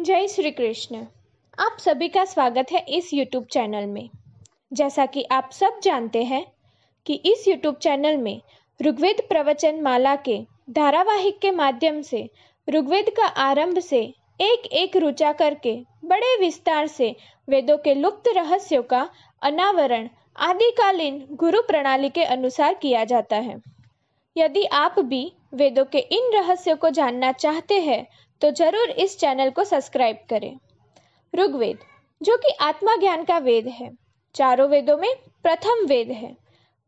जय श्री कृष्ण। आप सभी का स्वागत है इस YouTube चैनल में। जैसा कि आप सब जानते हैं कि इस YouTube चैनल में ऋग्वेद प्रवचन माला के धारावाहिक के माध्यम से ऋग्वेद का आरंभ से एक एक ऋचा करके बड़े विस्तार से वेदों के लुप्त रहस्यों का अनावरण आदिकालीन गुरु प्रणाली के अनुसार किया जाता है। यदि आप भी वेदों के इन रहस्यों को जानना चाहते हैं तो जरूर इस चैनल को सब्सक्राइब करें। ऋग्वेद, जो कि आत्मा ज्ञान का वेद है, चारों वेदों में प्रथम वेद है।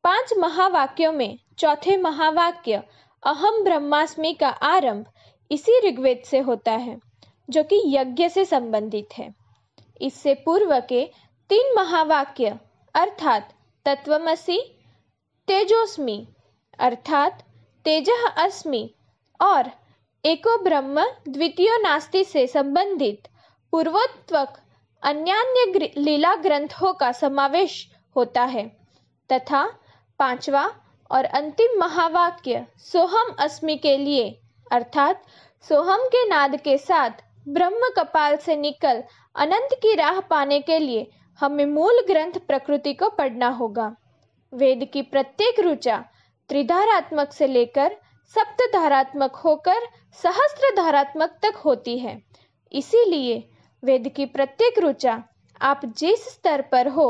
5 महावाक्यों में चौथे महावाक्य अहम ब्रह्मास्मि का आरंभ इसी ऋग्वेद से होता है, जो कि यज्ञ से संबंधित है। इससे पूर्व के 3 महावाक्य अर्थात तत्वमसि, तेजोस्मि अर्थात तेजः अस्मि और एको ब्रह्म द्वितीयो नास्ति से संबंधित पूर्वोक्त अन्यान्य लीला ग्रंथों का समावेश होता है तथा 5वां और अंतिम महावाक्य सोहम अस्मि के लिए अर्थात सोहम के नाद के साथ ब्रह्म कपाल से निकल अनंत की राह पाने के लिए हमें मूल ग्रंथ प्रकृति को पढ़ना होगा। वेद की प्रत्येक ऋचा त्रिधारात्मक से लेकर सप्तधारात्मक होकर सहस्त्र धारात्मक तक होती है। इसीलिए वेद की प्रत्येक ऋचा आप जिस स्तर पर हो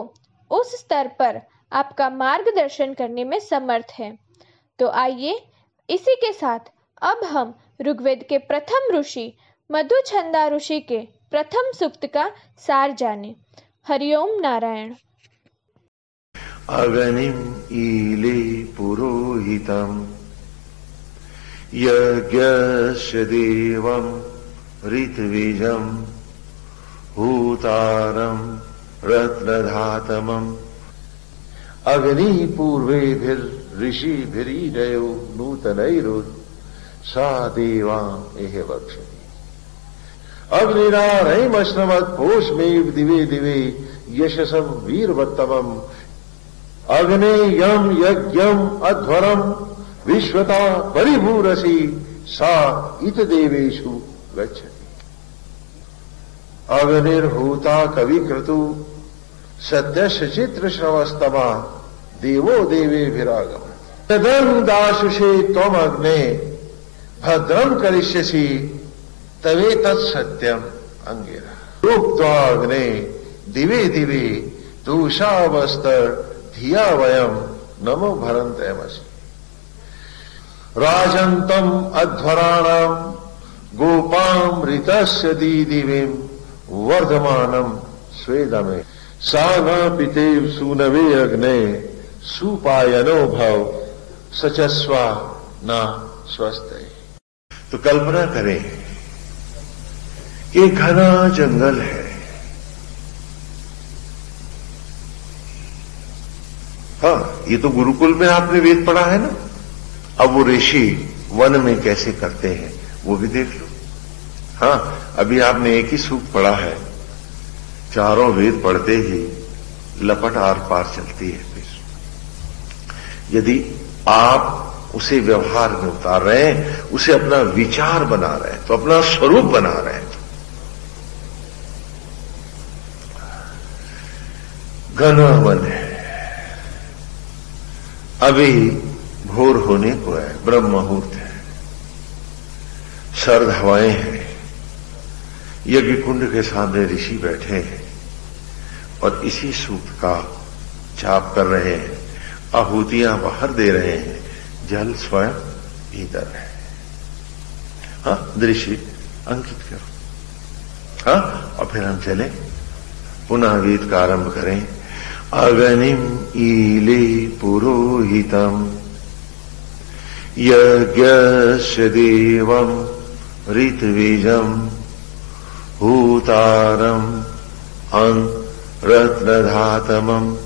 उस स्तर पर आपका मार्गदर्शन करने में समर्थ है। तो आइए इसी के साथ अब हम ऋग्वेद के प्रथम ऋषि मधुछंदा ऋषि के प्रथम सूक्त का सार जाने। हरिओम नारायण। अगनिम ईले पुरोहितम यज्ञस्य देवं ऋत्विजं हूतारं रत्नधातमम् अग्नि पूर्वेभिर ऋषिभिरीडयो नूतनैरुत सा देवा एह वक्षति अग्निरारयमश्नवत् पोषमेव दिवे दिवे यशसं वीरवत्तमम् अग्नेयं यज्ञं अध्वरं विश्वता परिभूरसि सा इत देवेषु गच्छति अग्निर्हूता कविक्रतु सत्यस्य चित्रश्रवस्तमा देवो देवेभिरागम तदं दाशुषे त्वमग्ने भद्रं करिष्यसि तवेतत् सत्यम् अंगिरा उक्त्वाग्ने दिवे दिवे तुषावस्तर धिया वयम नमो भरन्तमसि राजन्तम् अध्वराणाम् गोपामृतस्य दीदिवीम् वर्धमानम् स्वेदमे सा न पितेव सूनवे अग्ने सुपायनो भव सचस्वा न स्वस्ते। तो कल्पना करें कि घना जंगल है, हाँ ये तो गुरुकुल में आपने वेद पढ़ा है ना। अब वो ऋषि वन में कैसे करते हैं वो भी देख लो। हाँ अभी आपने एक ही सूक्त पढ़ा है, चारों वेद पढ़ते ही लपट आर पार चलती है। फिर यदि आप उसे व्यवहार में उतार रहे हैं, उसे अपना विचार बना रहे हैं, तो अपना स्वरूप बना रहे हैं। घना वन है, अभी भोर होने को है, ब्रह्म मुहूर्त है, सर्द हवाएं हैं, यज्ञ कुंड के सामने ऋषि बैठे हैं और इसी सूक्त का जाप कर रहे हैं। आहुतियां बाहर दे रहे हैं, जल स्वयं भीतर है। हाँ दृश्य अंकित करो। हाँ और फिर हम चले पुनः वेद का आरंभ करें। अग्निम ईले पुरोहितम यज्ञस्य देवं ऋत्विजं हूतारं रत्नधातमम्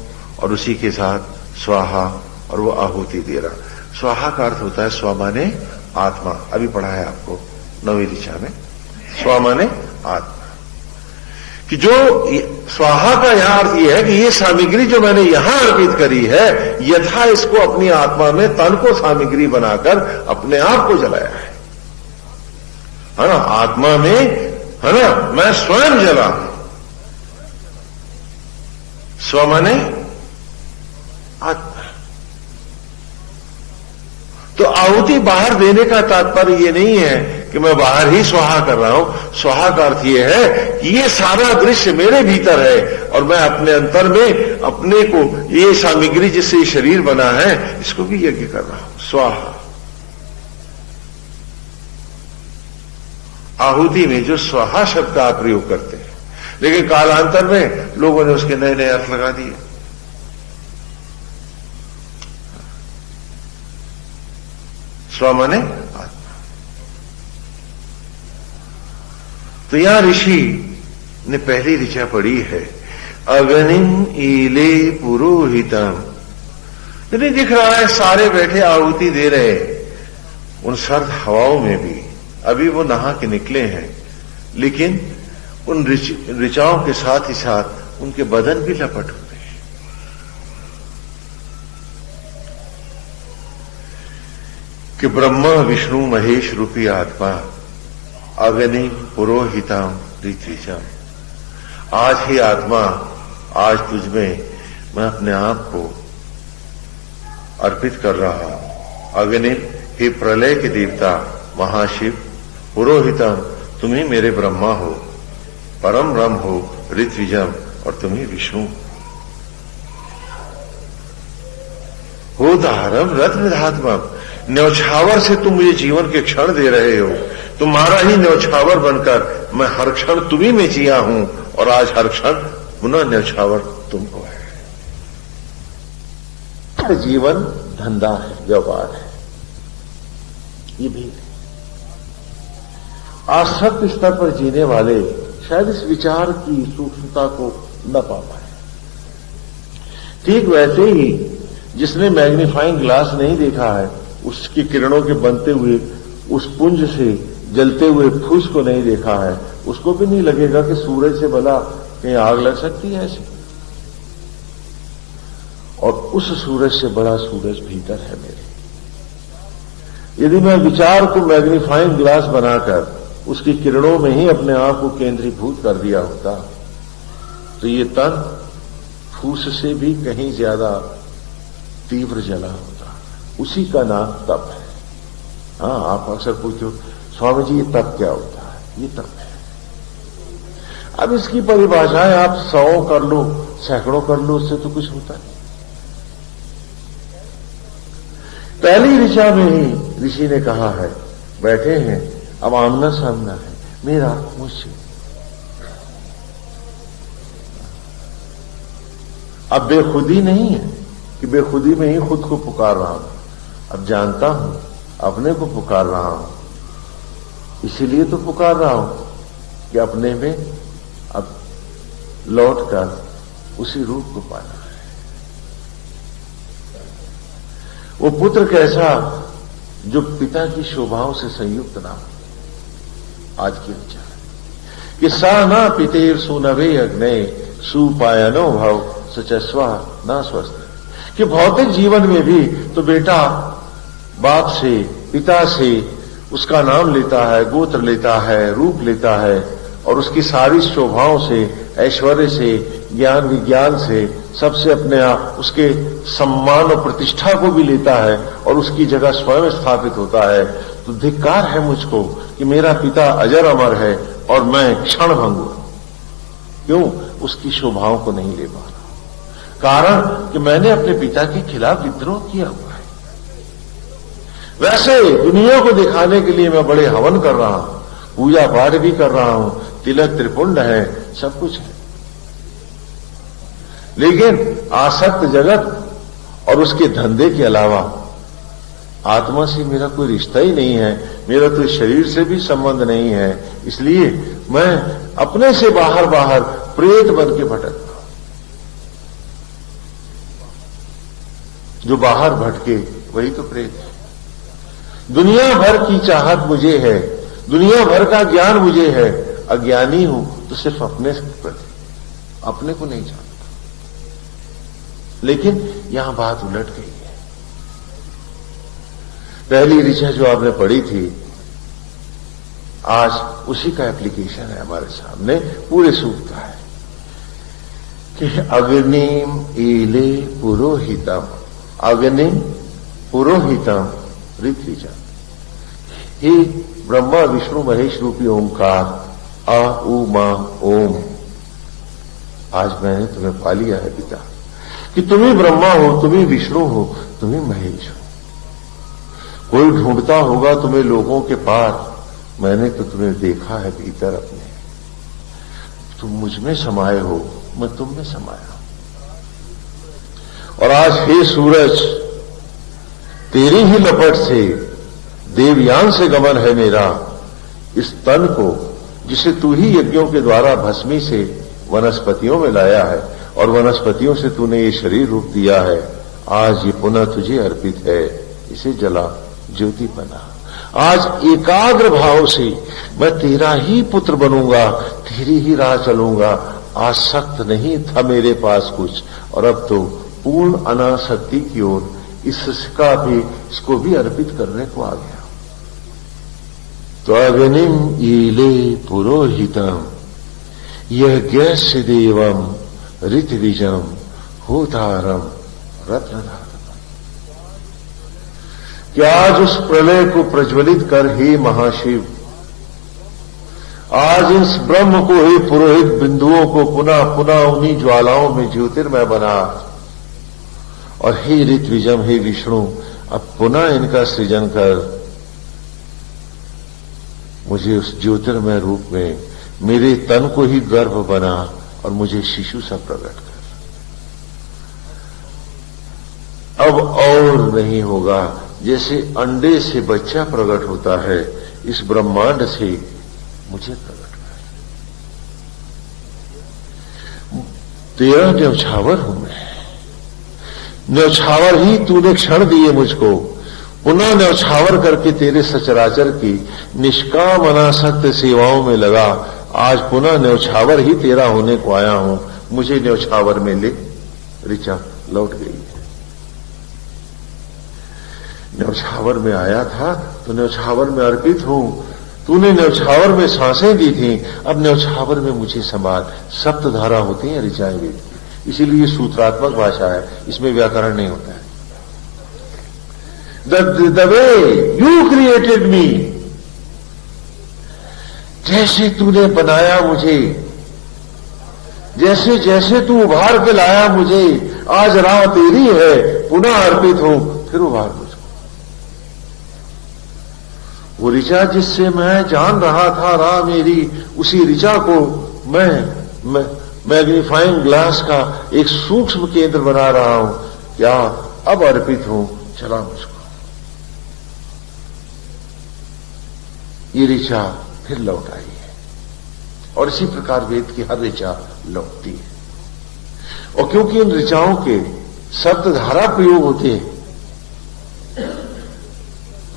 और उसी के साथ स्वाहा और वो आहुति दे रहा। स्वाहा का अर्थ होता है स्व माने आत्मा। अभी पढ़ा है आपको 9वीं ऋचा में, स्व माने आत्मा। कि जो स्वाहा का यहां अर्थ यह है कि ये सामग्री जो मैंने यहां अर्पित करी है, यथा इसको अपनी आत्मा में तन को सामग्री बनाकर अपने आप को जलाया है ना। आत्मा में है ना, मैं स्वयं जला। स्व माने आत्मा। तो आहुति बाहर देने का तात्पर्य ये नहीं है कि मैं बाहर ही स्वाहा कर रहा हूं। स्वाहा का अर्थ यह है कि ये सारा दृश्य मेरे भीतर है और मैं अपने अंतर में अपने को, ये सामग्री जिससे शरीर बना है, इसको भी यज्ञ कर रहा हूं। स्वाहा। आहुति में जो स्वाहा शब्द का प्रयोग करते हैं, लेकिन कालांतर में लोगों ने उसके नए नए अर्थ लगा दिए। स्व माने आत्मा। तो यहां ऋषि ने पहली ऋचा पढ़ी है, अग्निम ईले पुरोहितम। नहीं दिख रहा है, सारे बैठे आहुति दे रहे उन सर्द हवाओं में भी। अभी वो नहा के निकले हैं, लेकिन उन ऋचाओं के साथ ही साथ उनके बदन भी लपट हो गए। कि ब्रह्मा विष्णु महेश रूपी आत्मा अग्नि पुरोहितम ऋत्विजम। आज ही आत्मा, आज तुझमें मैं अपने आप को अर्पित कर रहा हूं। अग्नि, हे प्रलय के देवता महाशिव, पुरोहितम, तुम ही मेरे ब्रह्मा हो, परम ब्रह्म हो, ऋत्विजम, और तुम ही विष्णु हो। धारम रत्नधात्मम, न्यौछावर से तुम मुझे जीवन के क्षण दे रहे हो। तुम्हारा ही न्यौछावर बनकर मैं हर क्षण तुम्ही में जिया हूं, और आज हर क्षण पुनः न्यौछावर तुमको है। जीवन धंधा है, व्यापार है, ये भी आसक्त स्तर पर जीने वाले शायद इस विचार की सूक्ष्मता को न पा पाए। ठीक वैसे ही जिसने मैग्नीफाइंग ग्लास नहीं देखा है, उसकी किरणों के बनते हुए उस पुंज से जलते हुए फूस को नहीं देखा है, उसको भी नहीं लगेगा कि सूरज से भला कहीं आग लग सकती है ऐसे। और उस सूरज से बड़ा सूरज भीतर है मेरे। यदि मैं विचार को मैग्नीफाइंग ग्लास बनाकर उसकी किरणों में ही अपने आप को केंद्रीभूत कर दिया होता, तो ये तन फूस से भी कहीं ज्यादा तीव्र जला होता। उसी का नाम तप है। हाँ, आप अक्सर पूछो, स्वामी जी ये तप क्या होता है? ये तप है। अब इसकी परिभाषाएं आप 100 कर लो, सैकड़ों कर लो, उससे तो कुछ होता नहीं। पहली ऋचा में ही ऋषि ने कहा है, बैठे हैं, अब आमना सामना है मेरा मुझसे। अब बेखुदी नहीं है कि बेखुदी में ही खुद को पुकार रहा हूं। अब जानता हूं, अपने को पुकार रहा हूं, इसीलिए तो पुकार रहा हूं कि अपने में अब लौटकर उसी रूप को पाना है। वो पुत्र कैसा जो पिता की शोभाओं से संयुक्त ना हो। आज की विचार कि सा ना पितेर सुनवे अग्ने सुपायनो भव सचस्वा ना स्वस्थ। कि भौतिक जीवन में भी तो बेटा बाप से, पिता से उसका नाम लेता है, गोत्र लेता है, रूप लेता है, और उसकी सारी शोभाओं से, ऐश्वर्य से, ज्ञान विज्ञान से, सबसे अपने आप उसके सम्मान और प्रतिष्ठा को भी लेता है और उसकी जगह स्वयं स्थापित होता है। तो धिक्कार है मुझको कि मेरा पिता अजर अमर है और मैं क्षण भंगुर। क्यों? उसकी शोभाओं को नहीं ले पा रहा। कारण कि मैंने अपने पिता के खिलाफ विद्रोह किया हुआ है। वैसे दुनिया को दिखाने के लिए मैं बड़े हवन कर रहा हूं, पूजा पाठ भी कर रहा हूं, तिलक त्रिपुंड है, सब कुछ है, लेकिन आसक्त जगत और उसके धंधे के अलावा आत्मा से मेरा कोई रिश्ता ही नहीं है। मेरा तो शरीर से भी संबंध नहीं है। इसलिए मैं अपने से बाहर बाहर प्रेत बन के भटकता हूं। जो बाहर भटके वही तो प्रेत है। दुनिया भर की चाहत मुझे है, दुनिया भर का ज्ञान मुझे है, अज्ञानी हूं तो सिर्फ अपने प्रति, अपने को नहीं जानता। लेकिन यहां बात उलट गई है। पहली ऋचा जो आपने पढ़ी थी, आज उसी का एप्लीकेशन है हमारे सामने, पूरे सूक्त का है कि अग्निम ईले पुरोहितम, अग्निम पुरोहितम ऋत्विजम। हे ब्रह्मा विष्णु महेश रूपी ओंकार, आ उ मा ओम, आज मैंने तुम्हें पा लिया है पिता कि तुम ही ब्रह्मा हो, तुम ही विष्णु हो, तुम ही महेश हो। कोई ढूंढता होगा तुम्हें लोगों के पार, मैंने तो तुम्हें देखा है भीतर अपने। तुम मुझ में समाये हो, मैं तुम में समाया हूं। और आज हे सूरज, तेरी ही लपट से देवयान से गमन है मेरा इस तन को, जिसे तू ही यज्ञों के द्वारा भस्मी से वनस्पतियों में लाया है और वनस्पतियों से तूने ये शरीर रूप दिया है। आज ये पुनः तुझे अर्पित है, इसे जला ज्योति बना। आज एकाग्र भाव से मैं तेरा ही पुत्र बनूंगा, तेरी ही राह चलूंगा। आसक्त नहीं था मेरे पास कुछ, और अब तो पूर्ण अनासक्ति की ओर इसको भी अर्पित करने को आ गया। तो अग्निम ईले पुरोहितम यज्ञस्य देवम ऋत्विजम होतारम रत्नधारम। क्या आज उस प्रलय को प्रज्वलित कर हे महाशिव, आज इस ब्रह्म को, हे पुरोहित बिंदुओं को पुनः पुनः उन्हीं ज्वालाओं में ज्योतिर्मय बना, और हे ऋत्विजम, हे विष्णु, अब पुनः इनका सृजन कर मुझे उस ज्योतिर्मय रूप में मेरे तन को ही गर्भ बना और मुझे शिशु सा प्रकट कर। अब और नहीं होगा, जैसे अंडे से बच्चा प्रकट होता है, इस ब्रह्मांड से मुझे प्रकट कर। तेरा न्यौछावर हूं मैं, न्यौछावर ही तूने क्षण दिए मुझको, पुनः न्यौछावर करके तेरे सचराचर की निष्काम अनासक्त सेवाओं में लगा। आज पुनः न्यौछावर ही तेरा होने को आया हूं, मुझे न्यौछावर में ले। ऋचा लौट गई है। न्यौछावर में आया था तो न्यौछावर में अर्पित हूं। तूने न्यौछावर में सांसें दी थी, अब न्यौछावर में मुझे संभाल। सप्तधारा होती है ऋचाएं वेद की, इसीलिए ये सूत्रात्मक भाषा है, इसमें व्याकरण नहीं होता है। The way you created me, जैसे तूने बनाया मुझे, जैसे जैसे तू उभार के लाया मुझे, आज राह तेरी है, पुनः अर्पित हूं, फिर उभार मुझको। वो ऋचा जिससे मैं जान रहा था राह मेरी, उसी ऋचा को मैं मैग्नीफाइंग ग्लास का एक सूक्ष्म केंद्र बना रहा हूं। क्या अब अर्पित हूं, चला मुझको। ये ऋचा फिर लौट आई है, और इसी प्रकार वेद की हर ऋचा लौटती है। और क्योंकि इन ऋचाओं के सप्तधारा प्रयोग होते हैं,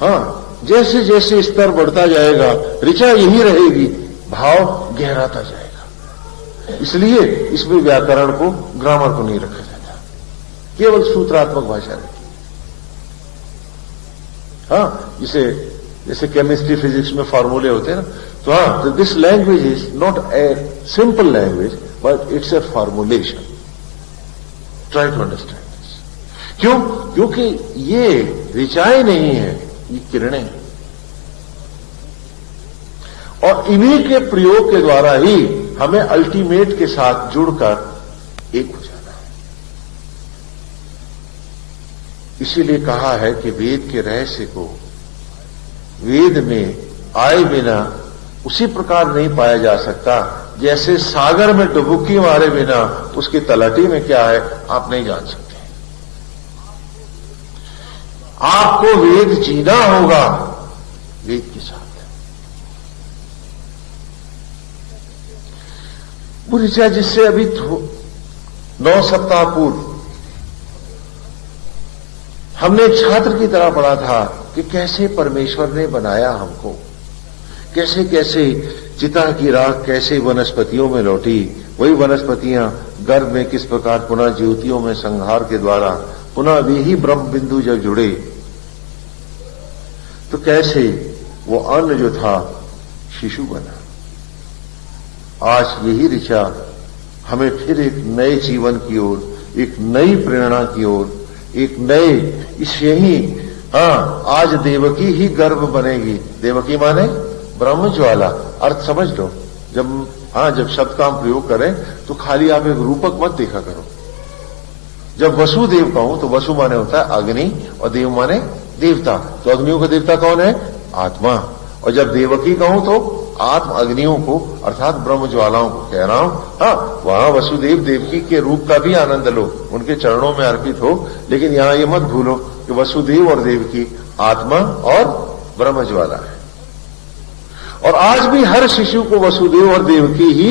हां, जैसे जैसे स्तर बढ़ता जाएगा ऋचा यही रहेगी, भाव गहराता जाएगा। इसलिए इसमें व्याकरण को, ग्रामर को नहीं रखा जाता, केवल सूत्रात्मक भाषा रहती है। हां, जैसे केमिस्ट्री फिजिक्स में फॉर्मूले होते हैं ना, तो हाँ, this language is not a simple language but it's a formulation. Try to understand this. क्यों? क्योंकि ये ऋचाएं नहीं है, ये किरणें हैं, और इन्हीं के प्रयोग के द्वारा ही हमें अल्टीमेट के साथ जुड़कर एक हो जाना है। इसीलिए कहा है कि वेद के रहस्य को वेद में आए बिना उसी प्रकार नहीं पाया जा सकता, जैसे सागर में डुबकी मारे बिना उसकी तलहटी में क्या है आप नहीं जान सकते। आपको वेद जीना होगा वेद के साथ। वो ऋचा जिससे अभी 9 सप्ताह पूर्व हमने एक छात्र की तरह पढ़ा था कि कैसे परमेश्वर ने बनाया हमको, कैसे कैसे चिता की राख कैसे वनस्पतियों में लौटी, वही वनस्पतियां गर्भ में किस प्रकार पुनः ज्योतियों में संहार के द्वारा पुनः वे ही ब्रह्म बिंदु जब जुड़े, तो कैसे वो अन्न जो था शिशु बना। आज यही ऋचा हमें फिर एक नए जीवन की ओर, एक नई प्रेरणा की ओर, एक नए इस यही आज देवकी ही गर्भ बनेगी। देवकी माने ब्रह्म ज्वाला। अर्थ समझ लो। जब शब्द का हम प्रयोग करें तो खाली आप एक रूपक मत देखा करो। जब वसुदेव कहूं तो वसु माने होता है अग्नि और देव माने देवता। तो अग्नियों का देवता कौन है? आत्मा। और जब देवकी कहूं तो आत्म अग्नियों को अर्थात ब्रह्म ज्वालाओं को कह रहा हूं। वहां वसुदेव देवकी के रूप का भी आनंद लो, उनके चरणों में अर्पित हो, लेकिन यहां ये मत भूलो कि वसुदेव और देवकी आत्मा और ब्रह्म ज्वाला है। और आज भी हर शिशु को वसुदेव और देवकी ही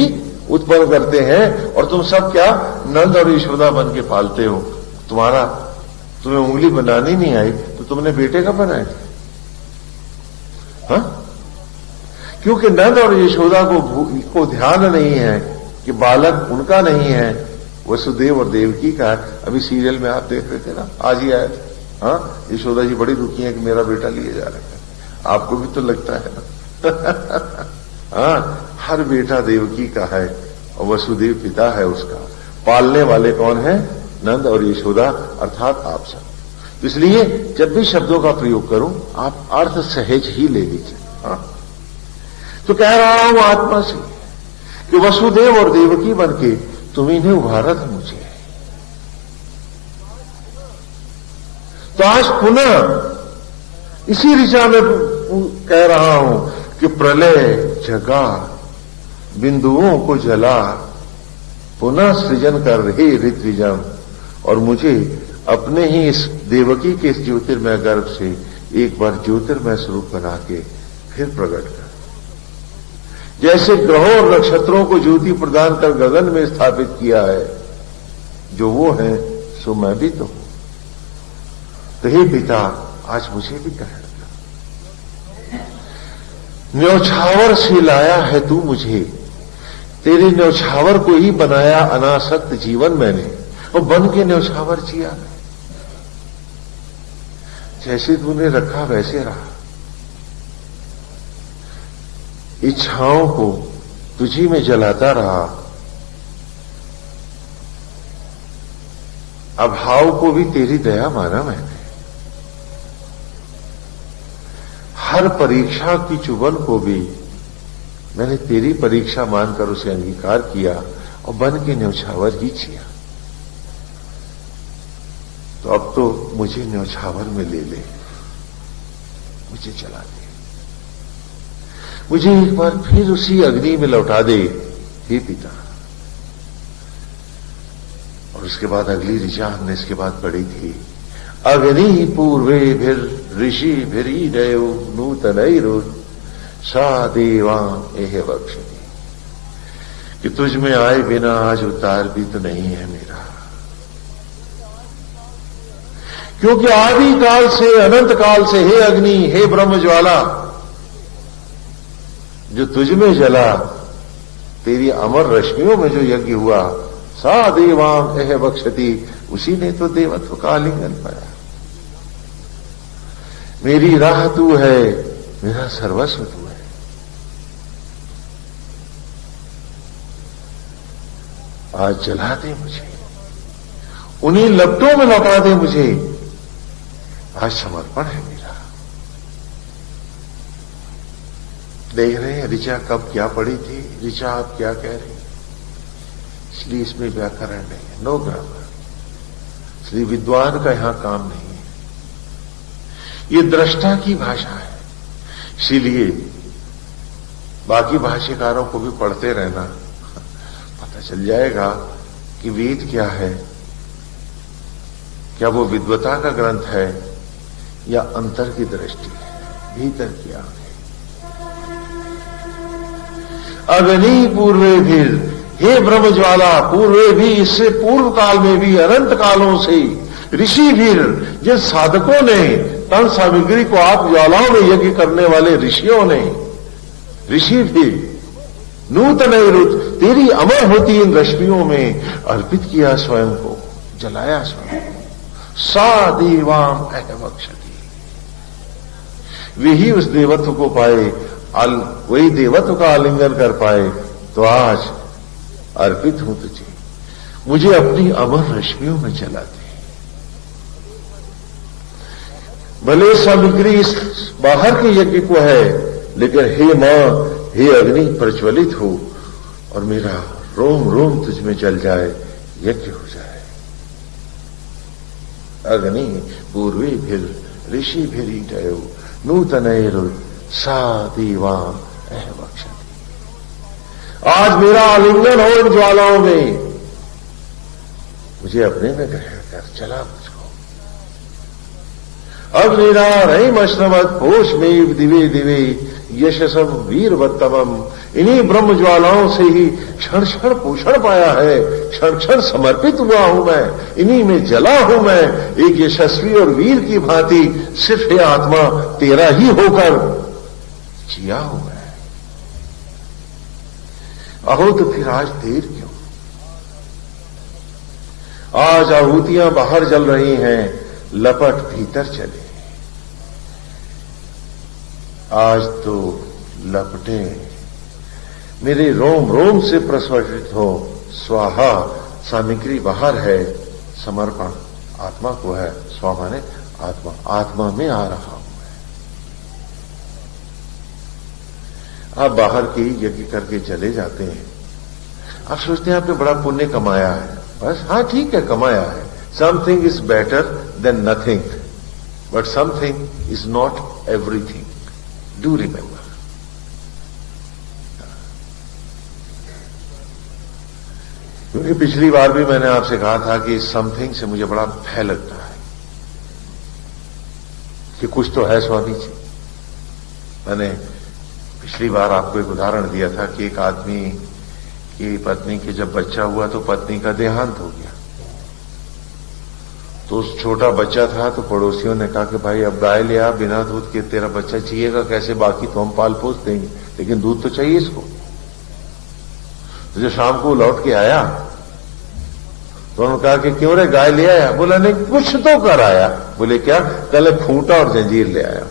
उत्पन्न करते हैं। और तुम सब क्या नंद और यशोदा बन के पालते हो। तुम्हें उंगली बनानी नहीं आई तो तुमने बेटे का बनाए थे? क्योंकि नंद और यशोदा को ध्यान नहीं है कि बालक उनका नहीं है, वसुदेव और देवकी का है। अभी सीरियल में आप देख रहे थे ना, आज ही आया था। यशोदा जी बड़ी दुखी है कि मेरा बेटा लिए जा रहा है। आपको भी तो लगता है ना। हर बेटा देवकी का है और वसुदेव पिता है उसका। पालने वाले कौन है? नंद और यशोदा अर्थात आप सब। इसलिए जब भी शब्दों का प्रयोग करूं आप अर्थ सहज ही ले लीजिए। तो कह रहा हूं आत्मा से कि वसुदेव और देवकी बनके तुम इन्हें उभारा था मुझे। तो आज पुनः इसी ऋचा में कह रहा हूं कि प्रलय जगा, बिंदुओं को जला, पुनः सृजन कर रहे ऋत्विजम। और मुझे अपने ही इस देवकी के इस ज्योतिर्मय गर्भ से एक बार ज्योतिर्मय स्वरूप बना के फिर प्रकट कर। जैसे ग्रहों और नक्षत्रों को ज्योति प्रदान कर गगन में स्थापित किया है, जो वो है सो मैं भी तो हूं। तो हे पिता आज मुझे भी ग्रहण कर। न्यौछावर से लाया है तू मुझे, तेरे न्यौछावर को ही बनाया अनासक्त जीवन मैंने, और बन के न्यौछावर जिया। जैसे तूने रखा वैसे रहा। इच्छाओं को तुझी में जलाता रहा, अभाव को भी तेरी दया माना मैंने। हर परीक्षा की चुभन को भी मैंने तेरी परीक्षा मानकर उसे अंगीकार किया और बन के न्यौछावर ही जिया। तो अब तो मुझे न्यौछावर में ले ले, मुझे चला दे, मुझे एक बार फिर उसी अग्नि में लौटा दे हे पिता। और उसके बाद अगली ऋचा हमने इसके बाद पढ़ी थी, अग्नि पूर्वे फिर ऋषि भिरी देव नूतनैरुत सा देवां एह बक्षति। कि तुझ में आए बिना आज उतार भी तो नहीं है मेरा। क्योंकि आदि काल से अनंत काल से हे अग्नि, हे ब्रह्म ज्वाला, जो तुझ में जला, तेरी अमर रश्मियों में जो यज्ञ हुआ, सा देवां एह बक्षति, उसी ने तो देवत्व का आलिंगन पाया। मेरी राह तू है, मेरा सर्वस्व तू है। आज जला दे मुझे, उन्हीं लपटों में लौटा दे मुझे। आज समर्पण है मेरा। देख रहे हैं ऋचा कब क्या पढ़ी थी, ऋचा आप क्या कह रही, इसलिए इसमें व्याकरण नहीं है, नो ग्रामर। इसलिए विद्वान का यहां काम नहीं है, ये दृष्टा की भाषा है। इसीलिए बाकी भाष्यकारों को भी पढ़ते रहना, पता चल जाएगा कि वेद क्या है, क्या वो विद्वता का ग्रंथ है या अंतर की दृष्टि है, भीतर की आंख है। अग्नि पूर्वे भी, हे ब्रह्म ज्वाला, पूर्वे भी, इससे पूर्व काल में भी, अनंत कालों से ऋषि भी, जिन साधकों ने तन सामग्री को आप ज्वालाओं में यज्ञ करने वाले ऋषियों ने, ऋषि भी नूतन रुत, तेरी अमर होती इन रश्मियों में अर्पित किया स्वयं को, जलाया स्वयं को। सा देवां एह बक्षति, वे ही उस देवत्व को पाए वही देवत्व का आलिंगन कर पाए तो आज अर्पित हूं तुझे, मुझे अपनी अमर रश्मियों में जला दे। भले सामग्री इस बाहर के यज्ञ को है, लेकिन हे मां, हे अग्नि प्रज्वलित हो और मेरा रोम रोम तुझ में जल जाए, यज्ञ हो जाए। अग्नि पूर्वी फिर ऋषि भिरीटयो नूतनैरुद सा देवा एह बक्षति। आज मेरा आलिंगन हो इन ज्वालाओं में, मुझे अपने में ग्रहण कर, चला मुझको। अग्निनारहिमश्रवत् पोषमेव दिवे दिवे यशसम वीरवत्तमम। इन्हीं ब्रह्म ज्वालाओं से ही क्षण क्षण पोषण पाया है, क्षण क्षण समर्पित हुआ हूं मैं, इन्हीं में जला हूं मैं, एक यशस्वी और वीर की भांति सिर्फ हे आत्मा तेरा ही होकर जिया हूं मैं। अहो तो फिर आज देर क्यों? आज आहुतियां बाहर जल रही हैं, लपट भीतर चले। आज तो लपटे मेरे रोम रोम से प्रस्फुटित हो। स्वाहा सामग्री बाहर है, समर्पण आत्मा को है। स्वाहा ने आत्मा, आत्मा में आ रहा हूं मैं। आप बाहर के यज्ञ करके चले जाते हैं, आप सोचते हैं आपने बड़ा पुण्य कमाया है। बस हाँ ठीक है, कमाया है। Something is better than nothing, but something is not everything. Do remember. क्योंकि पिछली बार भी मैंने आपसे कहा था कि समथिंग से मुझे बड़ा भय लगता है कि कुछ तो है स्वामी जी। मैंने पिछली बार आपको एक उदाहरण दिया था कि एक आदमी की पत्नी के जब बच्चा हुआ तो पत्नी का देहांत हो गया। तो उस छोटा बच्चा था तो पड़ोसियों ने कहा कि भाई अब गाय ले आ, बिना दूध के तेरा बच्चा जिएगा कैसे, बाकी तो हम पाल पोस देंगे, लेकिन दूध तो चाहिए इसको। तो जो शाम को लौट के आया तो उन्होंने कहा कि क्यों रे गाय ले आया? बोला नहीं, कुछ तो कर आया। बोले क्या? कल खूंटा और जंजीर ले आया।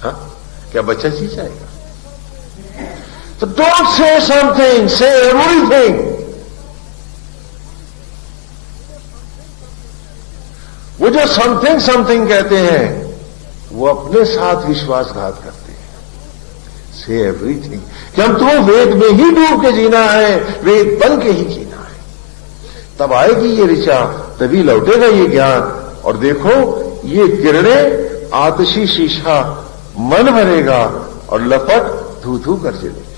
हाँ, क्या बच्चा जी जाएगा? तो डोंट से समथिंग, से एवरीथिंग। वो जो समथिंग समथिंग कहते हैं वो अपने साथ विश्वासघात करते हैं। से एवरीथिंग कि हम तो वेद में ही डूब के जीना है, वेद बन के ही जीना है। तब आएगी ये ऋचा, तभी लौटेगा ये ज्ञान। और देखो ये किरणें आतशी शीशा मन भरेगा और लपट धू धू कर चलेगी।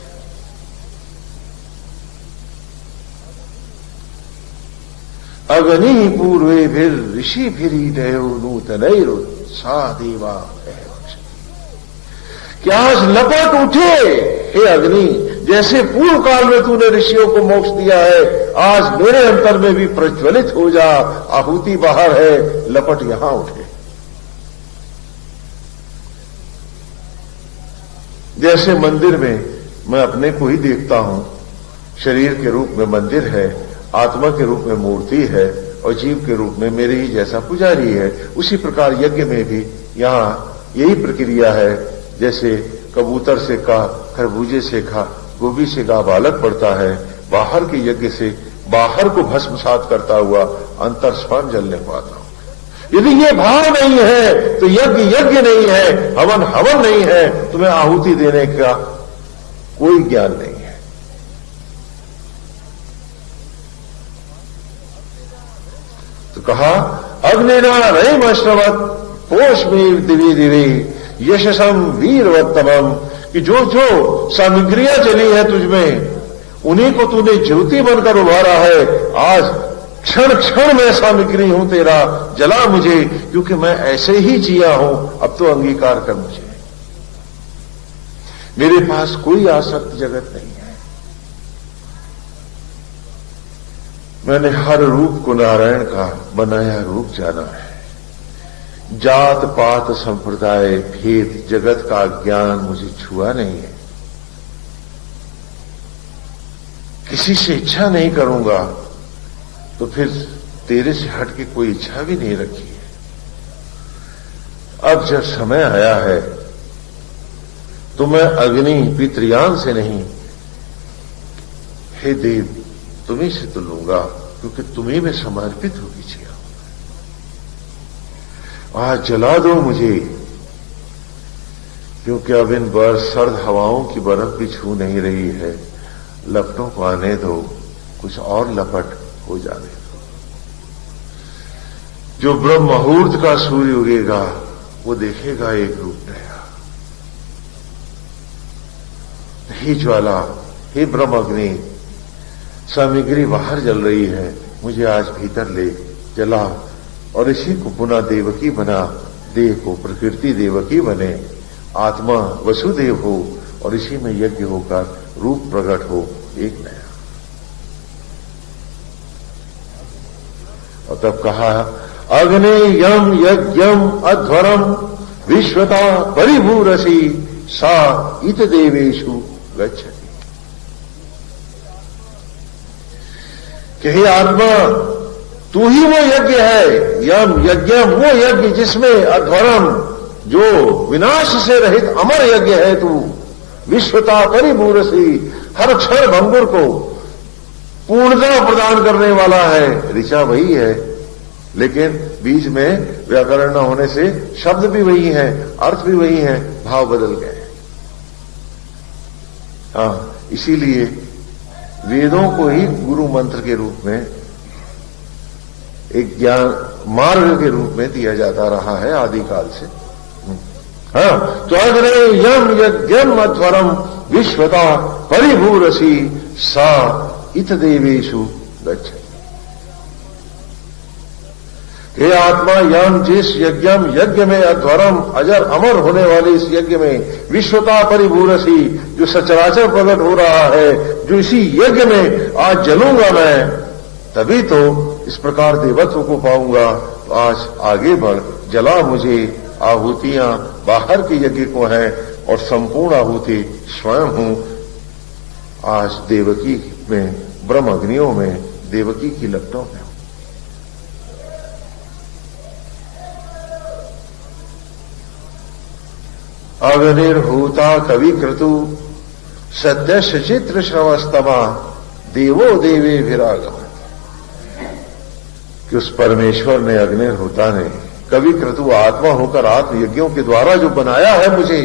अग्नि पूर्वे फिर ऋषि फिरी दयो नूतनैरुद सा देवा क्या आज लपट उठे हे अग्नि, जैसे पूर्व काल में तूने ऋषियों को मोक्ष दिया है, आज मेरे अंतर में भी प्रज्वलित हो जा। आहुति बाहर है, लपट यहां उठे। जैसे मंदिर में मैं अपने को ही देखता हूं, शरीर के रूप में मंदिर है, आत्मा के रूप में मूर्ति है और जीव के रूप में मेरे ही जैसा पुजारी है, उसी प्रकार यज्ञ में भी यहां यही प्रक्रिया है। जैसे कबूतर से का, खरबूजे से खा, गोभी से गा बालक पड़ता है, बाहर के यज्ञ से बाहर को भस्मसात करता हुआ अंतर स्पर्श जलने पाता हूं। यदि ये भाव नहीं है तो यज्ञ यज्ञ नहीं है, हवन हवन नहीं है, तुम्हें आहुति देने का कोई ज्ञान नहीं है। तो कहा अग्निना रहिमश्रवत् पोषमेव दिवे दिवे यशसम वीरवत्तमम, कि जो जो सामग्रियां चली है तुझमें उन्हीं को तूने ज्योति बनकर उभारा है। आज क्षण क्षण में सामग्री हूं तेरा, जला मुझे, क्योंकि मैं ऐसे ही जिया हूं। अब तो अंगीकार कर मुझे, मेरे पास कोई आसक्त जगत नहीं है। मैंने हर रूप को नारायण का बनाया रूप जाना है। जात पात संप्रदाय भेद जगत का ज्ञान मुझे छुआ नहीं है। किसी से इच्छा नहीं करूंगा तो फिर तेरे से हट के कोई इच्छा भी नहीं रखी है। अब जब समय आया है तो मैं अग्नि पितृयान से नहीं, हे देव तुम्ही से तो लूंगा, क्योंकि तुम्ही में समर्पित होगी चाहिए। आज जला दो मुझे, क्योंकि अब इन सर्द हवाओं की बर्फ भी छू नहीं रही है। लपटों को आने दो, कुछ और लपट हो जाने दो। जो ब्रह्म मुहूर्त का सूर्य उगेगा वो देखेगा एक रूप नया। हे ज्वाला, हे ब्रह्म अग्नि, सामग्री बाहर जल रही है, मुझे आज भीतर ले जला, और इसी को पुनः देवकी बना। देह को प्रकृति देवकी बने, आत्मा वसुदेव हो, और इसी में यज्ञ होकर रूप प्रकट हो एक नया। और तब कहा, अग्ने यम यज्ञम अध्वरम विश्वता परिभूरसी सा इत देवेशु गच्छति। कि हे आत्मा, तू ही वो यज्ञ है, यम यज्ञम, वो यज्ञ जिसमें अध्वरम, जो विनाश से रहित अमर यज्ञ है तू। विश्वता परिभूरसी, हर क्षण भंगुर को पूर्णता प्रदान करने वाला है। ऋचा वही है, लेकिन बीच में व्याकरण न होने से शब्द भी वही है, अर्थ भी वही है, भाव बदल गए। हाँ, इसीलिए वेदों को ही गुरु मंत्र के रूप में, एक ज्ञान मार्ग के रूप में दिया जाता रहा है आदिकाल से। हाँ, तो अग्रे यम यज्ञम अध्वरम विश्वता परिभूरसी सा इत देवेशु गच्छति। हे आत्मा, यम जिस यज्ञ में अध्वरम अजर अमर होने वाले इस यज्ञ में विश्वता परिभूरसी, जो सचराचर प्रकट हो रहा है, जो इसी यज्ञ में आज जलूंगा मैं, तभी तो इस प्रकार देवत्व को पाऊंगा। तो आज आगे बढ़, जला मुझे। आहुतियां बाहर के यज्ञ को हैं और संपूर्ण आहुति स्वयं हूं। आज देवकी में, ब्रह्म अग्नियों में, देवकी की लपटों में। अग्निर्हूता कवि क्रतु सद्य सचित्र श्रवस्तमा देवो देवे विरागम। कि उस परमेश्वर ने, अग्निर्हूता ने, कवि क्रतु आत्मा होकर आत्म यज्ञों के द्वारा जो बनाया है मुझे,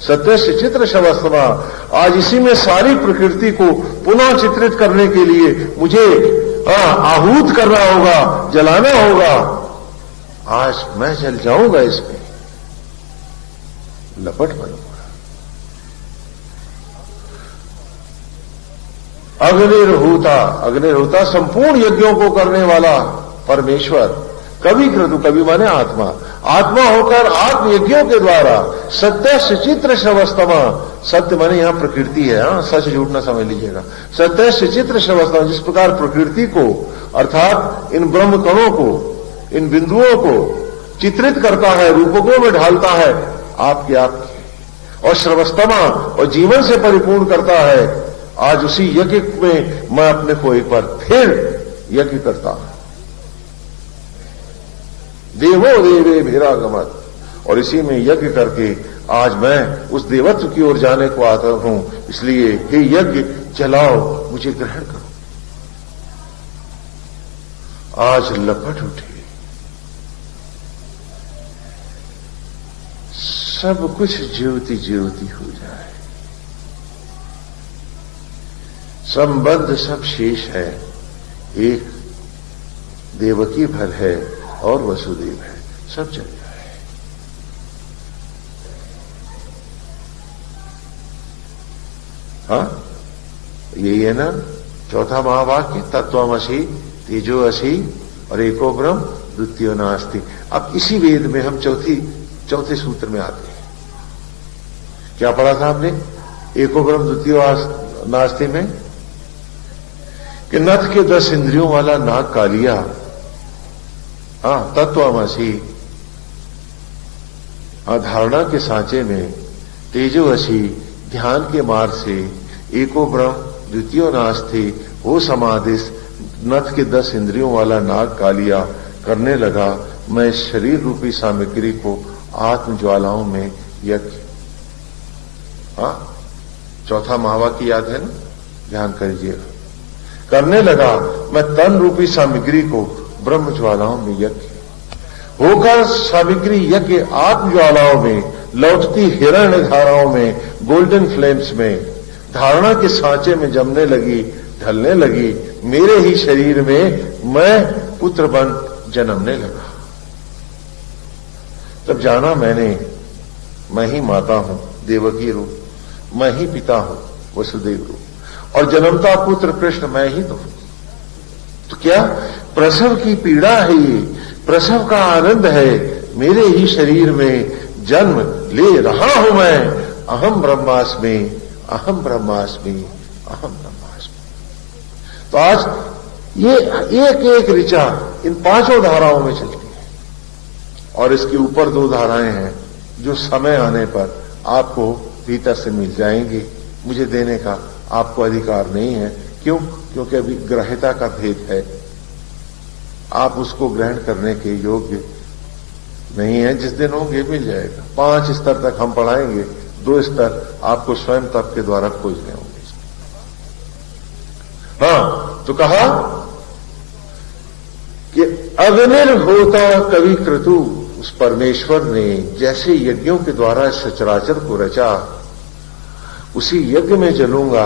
सत्य से चित्र शवस्तमा, आज इसी में सारी प्रकृति को पुनः चित्रित करने के लिए मुझे आहूत करना होगा, जलाना होगा। आज मैं जल जाऊंगा, इसमें लपट बनूंगा। अग्निर्हूता, अग्निर्हूता संपूर्ण यज्ञों को करने वाला परमेश्वर। कवि क्रतु, कवि माने आत्मा, आत्मा होकर आत्म यज्ञों के द्वारा सत्य सचित्र शवस्तमा, सत्य माने यहां प्रकृति है, सच झूठ ना समझ लीजिएगा। सत्य सचित्र शवस्तमा, जिस प्रकार प्रकृति को, अर्थात इन ब्रह्म कणों को, इन बिंदुओं को चित्रित करता है, रूपकों में ढालता है आपके आपके, और श्रवस्तमा, और जीवन से परिपूर्ण करता है। आज उसी यज्ञ में मैं अपने को एक बार फिर यज्ञ करता हूं। देवो देवे विरागमत, और इसी में यज्ञ करके आज मैं उस देवत्व की ओर जाने को आता हूं। इसलिए हे यज्ञ जलाओ, मुझे ग्रहण करो। आज लपट उठे, सब कुछ ज्योति ज्योति हो जाए, संबंध सब शेष है, एक देवकी भर है और वसुदेव है, सब चल जाए। हाँ, यही है ना चौथा महावाक्य, तत्त्वमसि तेजोअसि और एको ब्रह्म द्वितीयो नास्ति। अब इसी वेद में हम चौथे सूत्र में आते हैं। क्या पढ़ा था आपने एको ब्रह्म द्वितीयो नास्ति में? कि नथ के 10 इंद्रियों वाला नाग कालिया, तत्त्वमसि, धारणा के सांचे में, तेजोअसि, ध्यान के मार्ग से, एको ब्रह्म द्वितीयो नास्ति, वो समाधिस, नथ के 10 इंद्रियों वाला नाग कालिया करने लगा। मैं शरीर रूपी सामग्री को आत्म ज्वालाओं में यज्ञ हाँ, चौथा महावाक्य याद है ना, ध्यान करिएगा। करने लगा मैं तन रूपी सामग्री को ब्रह्म ज्वालाओं में यज्ञ होकर, सामग्री यज्ञ आत्म ज्वालाओं में, लौटती हिरण्य धाराओं में, गोल्डन फ्लेम्स में, धारणा के सांचे में जमने लगी, ढलने लगी। मेरे ही शरीर में मैं पुत्र बन जन्मने लगा। तब जाना मैंने, मैं ही माता हूं देवकी रूप, मैं ही पिता हूं वसुदेव रूप, और जन्मता पुत्र कृष्ण मैं ही तो क्या प्रसव की पीड़ा है ये, प्रसव का आनंद है, मेरे ही शरीर में जन्म ले रहा हूं मैं। अहम ब्रह्मास्मि, अहम ब्रह्मास्मि, अहम ब्रह्मास्मि। तो आज ये एक एक ऋचा इन पांचों धाराओं में चलती है, और इसके ऊपर दो धाराएं हैं जो समय आने पर आपको भीतर से मिल जाएंगी। मुझे देने का आपको अधिकार नहीं है। क्यों? क्योंकि अभी ग्रह्यता का भेद है, आप उसको ग्रहण करने के योग्य नहीं है। जिस दिन होंगे मिल जाएगा। 5 स्तर तक हम पढ़ाएंगे, 2 स्तर आपको स्वयं तप के द्वारा खोजने होंगे। हाँ, तो कहा कि अग्निर्होता कवि क्रतु, उस परमेश्वर ने जैसे यज्ञों के द्वारा सचराचर को रचा, उसी यज्ञ में जलूंगा।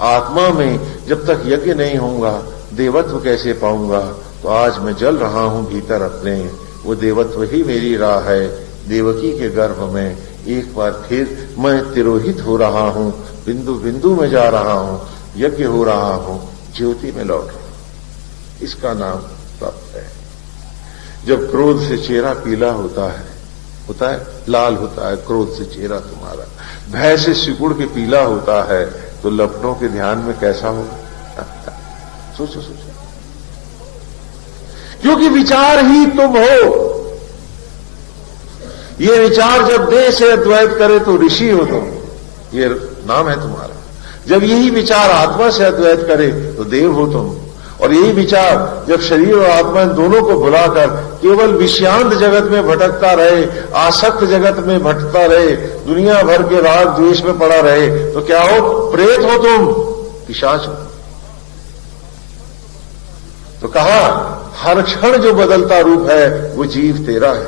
आत्मा में जब तक यज्ञ नहीं होगा देवत्व कैसे पाऊंगा? तो आज मैं जल रहा हूं भीतर अपने, वो देवत्व ही मेरी राह है। देवकी के गर्भ में एक बार फिर मैं तिरोहित हो रहा हूं, बिंदु बिंदु में जा रहा हूं, यज्ञ हो रहा हूं, ज्योति में लौट रहा हूं। इसका नाम तप है। जब क्रोध से चेहरा पीला होता है लाल होता है, क्रोध से चेहरा तुम्हारा, भय से सिकुड़ के पीला होता है, तो लपटों के ध्यान में कैसा होगा? सोचो सोचो। क्योंकि विचार ही तुम हो। ये विचार जब देह से अद्वैत करे तो ऋषि हो तुम, ये नाम है तुम्हारा। जब यही विचार आत्मा से अद्वैत करे तो देव हो तुम। और यही विचार जब शरीर और आत्मा दोनों को भुलाकर केवल विषयांत जगत में भटकता रहे, आसक्त जगत में भटकता रहे, दुनिया भर के राग द्वेष में पड़ा रहे, तो क्या हो? प्रेत हो तुम, पिशाच हो। तो कहा हर क्षण जो बदलता रूप है वो जीव तेरा है।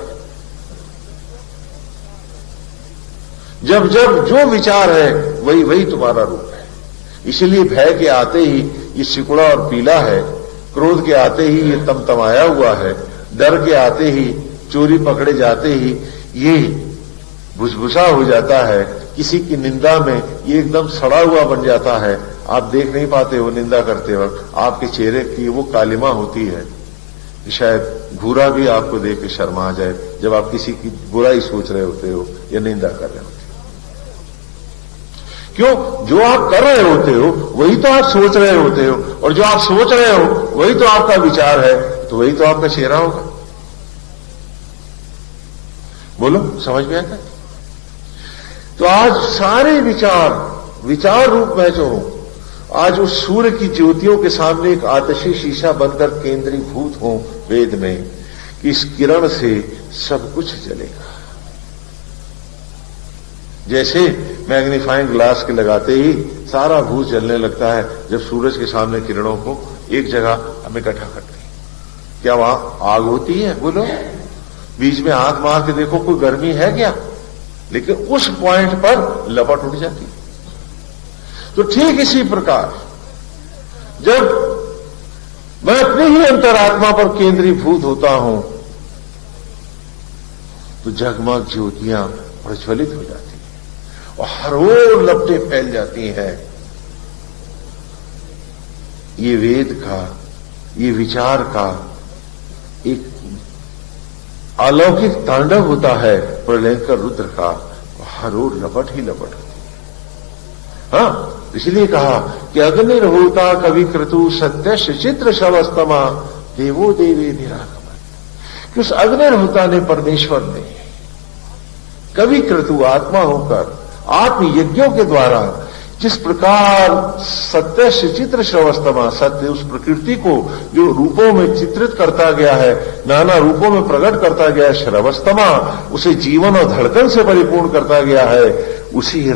जब जब जो विचार है वही वही तुम्हारा रूप है। इसलिए भय के आते ही ये सिकुड़ा और पीला है, क्रोध के आते ही ये तमतमाया हुआ है, डर के आते ही, चोरी पकड़े जाते ही ये भुसभुसा हो जाता है, किसी की निंदा में ये एकदम सड़ा हुआ बन जाता है। आप देख नहीं पाते हो निंदा करते वक्त, आपके चेहरे की वो कालिमा होती है, शायद घूरा भी आपको देख के शर्मा आ जाए जब आप किसी की बुराई सोच रहे होते हो या निंदा कर रहे होते हो। क्यों? जो आप कर रहे होते हो वही तो आप सोच रहे होते हो, और जो आप सोच रहे हो वही तो आपका विचार है, तो वही तो आपका चेहरा होगा। बोलो, समझ में आता? तो आज सारे विचार रूप में जो हो, आज उस सूर्य की ज्योतियों के सामने एक आतशी शीशा बनकर केंद्रीभूत हो वेद में, कि इस किरण से सब कुछ जलेगा। जैसे मैग्नीफाइंग ग्लास के लगाते ही सारा भूत जलने लगता है जब सूरज के सामने किरणों को एक जगह हम इकट्ठा करते हैं। क्या वहां आग होती है? बोलो, बीच में हाथ मार के देखो, कोई गर्मी है क्या? लेकिन उस पॉइंट पर लपट उठ जाती है। तो ठीक इसी प्रकार जब मैं अपनी ही अंतरात्मा पर केंद्रीभूत होता हूं तो जगमग ज्योतियां प्रज्वलित हो जाती हैं और हर ओर लपटें फैल जाती हैं। ये वेद का, ये विचार का एक अलौकिक तांडव होता है प्रलयंकर रुद्र का, हर ओर लपट ही लपट होती है। हाँ, इसलिए कहा कि अग्निर्होता कवि क्रतु सत्य चित्र शवस्तमा देवो देवी निरागमन, कि उस अग्निर्होता ने, परमेश्वर ने, कवि क्रतु आत्मा होकर आत्म यज्ञों के द्वारा जिस प्रकार सत्य से चित्र श्रवस्तमा, सत्य उस प्रकृति को जो रूपों में चित्रित करता गया है, नाना रूपों में प्रकट करता गया है, श्रवस्तमा उसे जीवन और धड़कन से परिपूर्ण करता गया है, उसी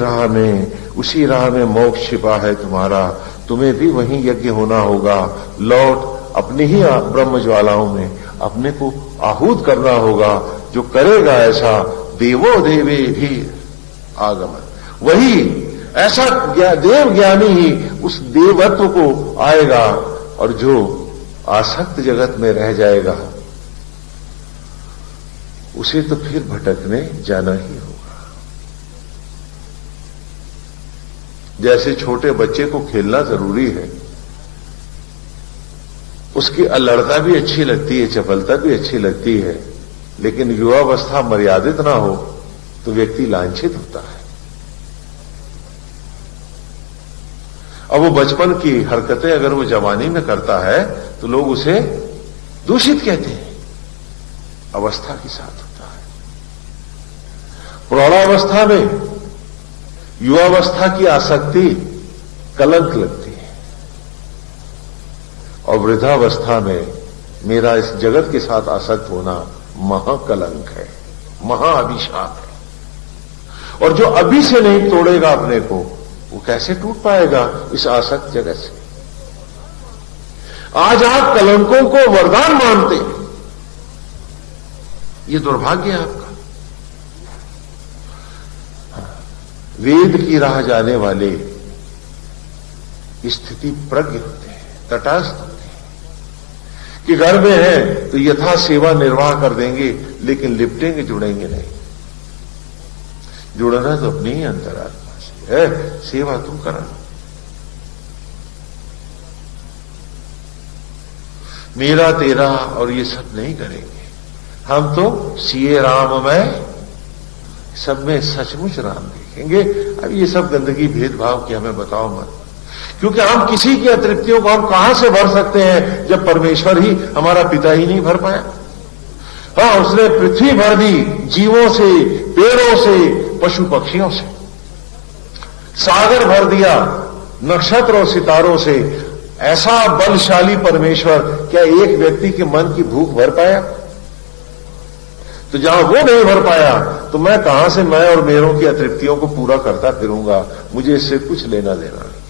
राह में मोक्ष छिपा है तुम्हारा। तुम्हें भी वहीं यज्ञ होना होगा, लौट अपनी ही ब्रह्म ज्वालाओं में अपने को आहूत करना होगा। जो करेगा ऐसा देवो देवे भी आगमन, वही ऐसा देव ज्ञानी ही उस देवत्व को आएगा, और जो आसक्त जगत में रह जाएगा उसे तो फिर भटकने जाना ही होगा। जैसे छोटे बच्चे को खेलना जरूरी है, उसकी अल्लड़ता भी अच्छी लगती है, चपलता भी अच्छी लगती है, लेकिन युवावस्था मर्यादित ना हो तो व्यक्ति लांछित होता है। अब वो बचपन की हरकतें अगर वो जवानी में करता है तो लोग उसे दूषित कहते हैं। अवस्था के साथ होता है। प्रौढ़ावस्था में युवावस्था की आसक्ति कलंक लगती है, और वृद्धावस्था में मेरा इस जगत के साथ आसक्त होना महाकलंक है, महाअभिशाप है। और जो अभी से नहीं तोड़ेगा अपने को, वो कैसे टूट पाएगा इस आसक्त जगत से। आज आप कलंकों को वरदान मानते हैं, ये दुर्भाग्य है आपका। वेद की राह जाने वाले स्थिति प्रज्ञ होते हैं, तटस्थ होते हैं, कि घर में है तो यथा सेवा निर्वाह कर देंगे, लेकिन लिपटेंगे, जुड़ेंगे नहीं। जुड़ना तो अपनी ही अंतरात्मा से है, सेवा तुम करा। मेरा तेरा और ये सब नहीं करेंगे, हम तो सीए राममय सब में सचमुच राम देखेंगे। अब ये सब गंदगी भेदभाव की हमें बताओ मत, क्योंकि हम किसी की अतृप्तियों को हम कहां से भर सकते हैं जब परमेश्वर ही हमारा पिता ही नहीं भर पाया। हाँ, उसने पृथ्वी भर दी जीवों से, पेड़ों से, पशु पक्षियों से, सागर भर दिया नक्षत्र और सितारों से। ऐसा बलशाली परमेश्वर क्या एक व्यक्ति के मन की भूख भर पाया? तो जहां वो नहीं भर पाया तो मैं कहां से मैं और मेरों की अतृप्तियों को पूरा करता फिरूंगा? मुझे इससे कुछ लेना देना नहीं।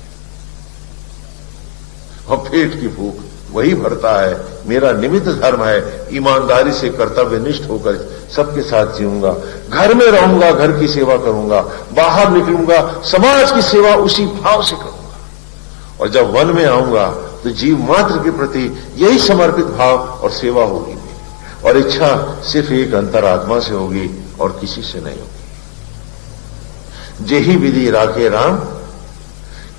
और पेट की भूख वही भरता है। मेरा निमित्त धर्म है, ईमानदारी से कर्तव्यनिष्ठ होकर सबके साथ जीऊंगा। घर में रहूंगा, घर की सेवा करूंगा, बाहर निकलूंगा, समाज की सेवा उसी भाव से करूंगा। और जब वन में आऊंगा तो जीव मात्र के प्रति यही समर्पित भाव और सेवा होगी, और इच्छा सिर्फ एक अंतरात्मा से होगी और किसी से नहीं होगी। जेहि विधि राखे राम,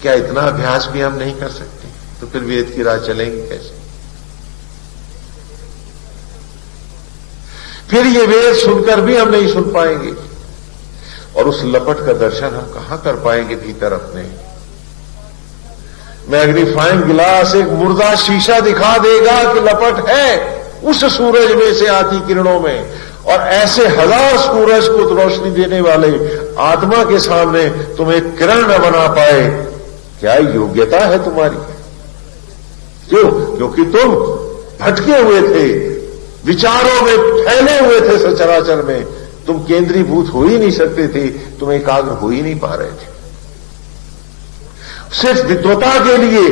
क्या इतना अभ्यास भी हम नहीं कर सकते? तो फिर वेद की राह चलेंगे कैसे? फिर ये वेद सुनकर भी हम नहीं सुन पाएंगे, और उस लपट का दर्शन हम कहां कर पाएंगे भीतर अपने? मैग्नीफाइंग गिलास एक मुर्दा शीशा दिखा देगा कि लपट है उस सूरज में से आती किरणों में, और ऐसे हजार सूरज को रोशनी देने वाले आत्मा के सामने तुम एक किरण न बना पाए, क्या योग्यता है तुम्हारी? क्यों? क्योंकि तुम भटके हुए थे, विचारों में फैले हुए थे सचराचर में, तुम केंद्रीभूत हो ही नहीं सकते थे, तुम एकाग्र हो ही नहीं पा रहे थे। सिर्फ विद्वता के लिए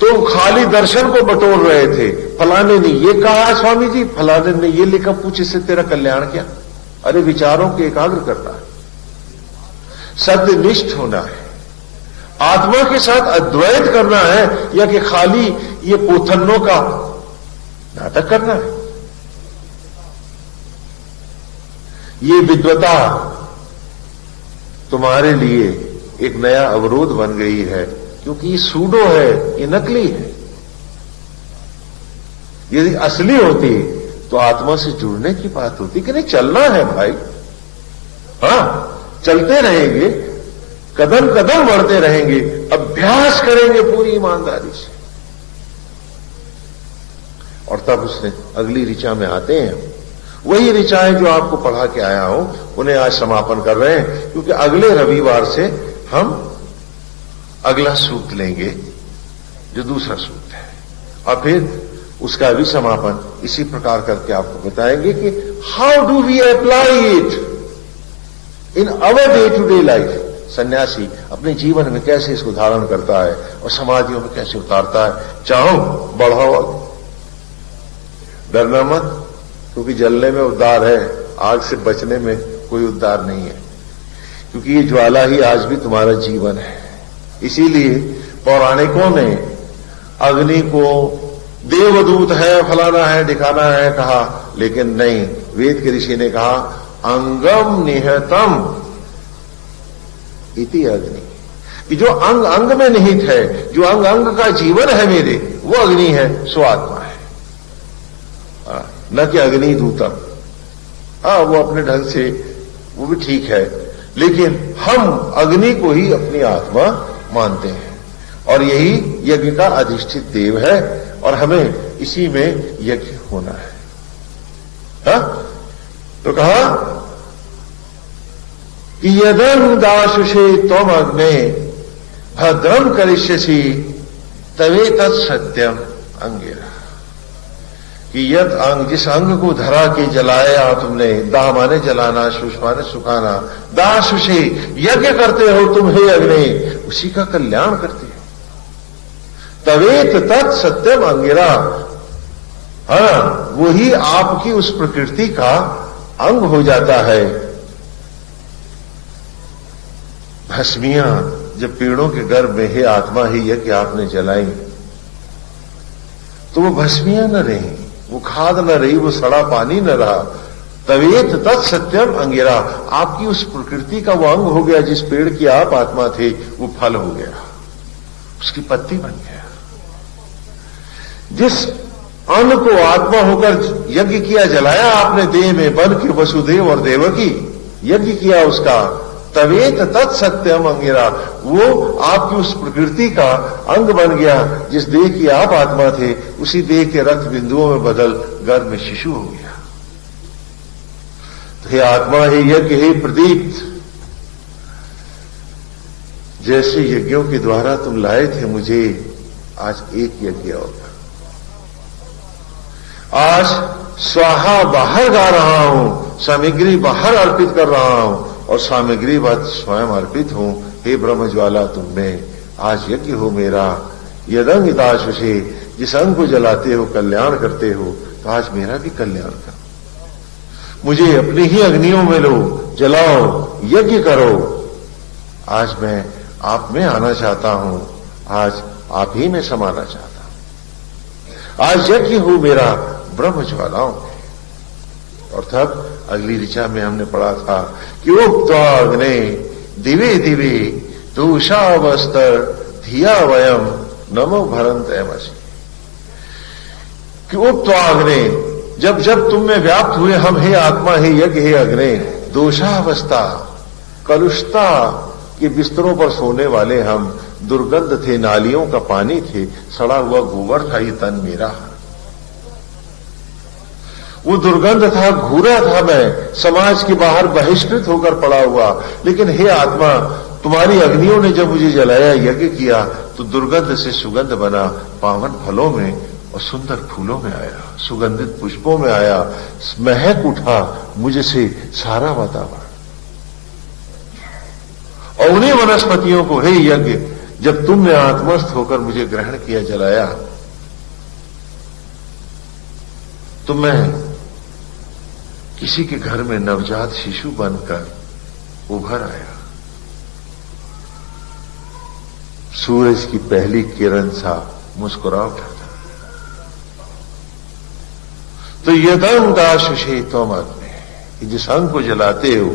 तुम खाली दर्शन को बटोर रहे थे। फलाने ने ये कहा स्वामी जी, फलाने ने ये लिखा, पूछ इससे तेरा कल्याण क्या? अरे विचारों को एकाग्र करना है, सत्यनिष्ठ होना है, आत्मा के साथ अद्वैत करना है, या कि खाली ये पोथन्नों का नाटक करना है? ये विद्वता तुम्हारे लिए एक नया अवरोध बन गई है, क्योंकि ये सूडो है, ये नकली है। यदि असली होती तो आत्मा से जुड़ने की बात होती कि नहीं, चलना है भाई, हां चलते रहेंगे, कदम कदम बढ़ते रहेंगे, अभ्यास करेंगे पूरी ईमानदारी से। और तब उसने अगली ऋचा में आते हैं। वही ऋचाएं जो आपको पढ़ा के आया हूं, उन्हें आज समापन कर रहे हैं, क्योंकि अगले रविवार से हम अगला सूक्त लेंगे जो दूसरा सूक्त है, और फिर उसका भी समापन इसी प्रकार करके आपको बताएंगे कि how do we apply it in our day to day life. सन्यासी अपने जीवन में कैसे इसको धारण करता है और समाधियों में कैसे उतारता है। चाहो बढ़ाओ आगे, डरना मत, क्योंकि जलने में उद्धार है, आग से बचने में कोई उद्धार नहीं है, क्योंकि ये ज्वाला ही आज भी तुम्हारा जीवन है। इसीलिए पौराणिकों ने अग्नि को देवदूत है, फलाना है, दिखाना है कहा, लेकिन नहीं, वेद के ऋषि ने कहा अंगम निहतम इति अग्नि, कि जो अंग अंग में निहित है, जो अंग अंग का जीवन है मेरे, वो अग्नि है, सो आत्मा है, न कि अग्नि दूतम। वो अपने ढंग से वो भी ठीक है, लेकिन हम अग्नि को ही अपनी आत्मा मानते हैं, और यही यज्ञ का अधिष्ठित देव है, और हमें इसी में यज्ञ होना है। तो कहा कि यदं दाशुषे त्वम अग्ने भद्रम करिष्यसि तवे तत्सत्यम अंगिरा, कि यद अंग, जिस अंग को धरा के जलाया तुमने, दाह माने जलाना, शुष माने सुखाना, दाशुषे यज्ञ करते हो तुम हे अग्नि, उसी का कल्याण करते हो। तवेत तत् सत्यम अंगिरा, वही आपकी उस प्रकृति का अंग हो जाता है। भस्मियां जब पेड़ों के गर्भ में हे आत्मा ही यज्ञ आपने जलाई, तो वो भस्मियां न रही, वो खाद न रही, वो सड़ा पानी न रहा। तवेत तत् सत्यम अंगिरा, आपकी उस प्रकृति का वो अंग हो गया, जिस पेड़ की आप आत्मा थे, वो फल हो गया, उसकी पत्ती बन गया। जिस अन्न को आत्मा होकर यज्ञ किया, जलाया आपने देह में, बन के वसुदेव और देवकी यज्ञ किया उसका, तवेत तत्सत्यम अंगिरा, वो आपकी उस प्रकृति का अंग बन गया, जिस देह की आप आत्मा थे, उसी देह के रक्त बिंदुओं में बदल गर्भ में शिशु हो गया। तो हे आत्मा, हे यज्ञ, हे प्रदीप्त, जैसे यज्ञों के द्वारा तुम लाए थे मुझे, आज एक यज्ञ होगा। आज स्वाहा बाहर गा रहा हूं, सामग्री बाहर अर्पित कर रहा हूं, और सामग्री बात स्वयं अर्पित हूं। हे ब्रह्म ज्वाला, तुम में आज यज्ञ हो मेरा। यदंग दाशुषे, जिस अंग को जलाते हो, कल्याण करते हो, तो आज मेरा भी कल्याण करो। मुझे अपनी ही अग्नियों में लो, जलाओ, यज्ञ करो। आज मैं आप में आना चाहता हूं, आज आप ही में समाना चाहता हूं। आज यज्ञ हो मेरा ब्रह्म ज्वालाओं। और तब अगली ऋचा में हमने पढ़ा था कि उक्त्वाग्ने दिवे दिवे दोषावस्तर धिया वयम नमो भरंत एमसि, कि उक्त्वाग्ने, जब जब तुम में व्याप्त हुए हम, हे आत्मा, हे यज्ञ, हे अग्ने, दोषावस्था, कलुषता के बिस्तरों पर सोने वाले हम, दुर्गंध थे, नालियों का पानी थे, सड़ा हुआ गोबर था ये तन मेरा, वो दुर्गंध था, घूरा था, मैं समाज के बाहर बहिष्कृत होकर पड़ा हुआ। लेकिन हे आत्मा, तुम्हारी अग्नियों ने जब मुझे जलाया, यज्ञ किया, तो दुर्गंध से सुगंध बना, पावन फलों में और सुंदर फूलों में आया, सुगंधित पुष्पों में आया, महक उठा मुझसे सारा वातावरण। और उन्हीं वनस्पतियों को, हे यज्ञ, जब तुमने आत्मस्थ होकर मुझे ग्रहण किया, जलाया, तो मैं किसी के घर में नवजात शिशु बनकर उभर आया, सूरज की पहली किरण सा मुस्कुरा उठा था। तो यदं दाशुषे त्वम अग्ने, जिस अंग को जलाते हो